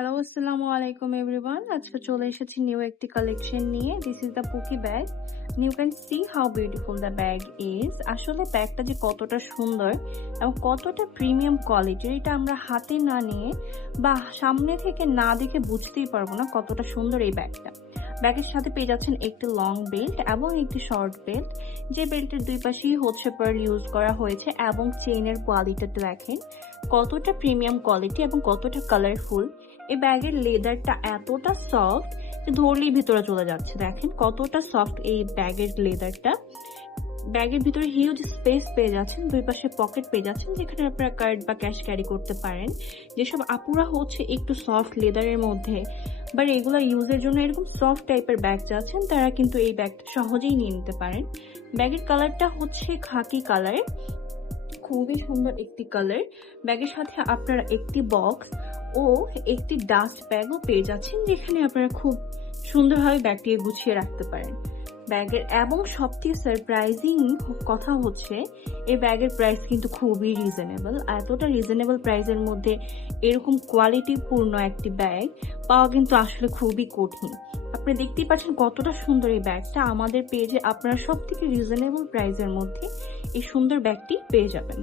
Hello, আসসালামু আলাইকুম everyone. আজকে চলে এসেছি নিউ একটি কালেকশন নিয়ে। This is the pookie bag. You can see how beautiful the bag is. আসলে ব্যাগটা যে কতটা সুন্দর এবং কতটা প্রিমিয়াম কোয়ালিটির, এটা আমরা হাতে না নিয়ে বা সামনে থেকে না দেখে বুঝতেই পারবো না কতটা সুন্দর এই ব্যাগটা। ব্যাগের সাথে পেয়ে যাচ্ছেন একটি লং বেল্ট এবং একটি শর্ট বেল্ট, যে বেল্টের দুই পাশেই হচ্ছে পার্ল ইউজ করা হয়েছে এবং চেইনের কোয়ালিটিটা দেখেন কতটা প্রিমিয়াম কোয়ালিটি এবং কতটা কালারফুল। এই ব্যাগের লেদারটা এতটা সফট যে ধরলেই ভিতরে চলে যাচ্ছে। দেখেন কতটা সফট এই ব্যাগের লেদারটা। ব্যাগের ভিতরে হিউজ স্পেস পেয়ে যাচ্ছেন, দুই পাশে পকেট পেয়ে যাচ্ছেন যেখানে আপনারা কার্ড বা ক্যাশ ক্যারি করতে পারেন। যেসব আপুরা হচ্ছে একটু সফট লেদারের মধ্যে বা রেগুলার ইউজের জন্য এরকম সফট টাইপের ব্যাগ চাচ্ছেন, তারা কিন্তু এই ব্যাগটা সহজেই নিয়ে নিতে পারেন। ব্যাগের কালারটা হচ্ছে খাকি কালার, খুবই সুন্দর একটি কালার। ব্যাগের সাথে আপনারা একটি বক্স ও একটি ডাস্ট ব্যাগও পেয়ে যাচ্ছেন, যেখানে আপনারা খুব সুন্দরভাবে ব্যাগটি গুছিয়ে রাখতে পারেন। ব্যাগের এবং সবথেকে সারপ্রাইজিং কথা হচ্ছে এই ব্যাগের প্রাইস কিন্তু খুবই রিজনেবল। এতটা রিজনেবল প্রাইসের মধ্যে এরকম কোয়ালিটিপূর্ণ একটি ব্যাগ পাওয়া কিন্তু আসলে খুবই কঠিন। আপনি দেখতেই পাচ্ছেন কতটা সুন্দর এই ব্যাগটা। আমাদের পেজে আপনারা সবথেকে রিজনেবল প্রাইসের মধ্যে এই সুন্দর ব্যাগটি পেয়ে যাবেন।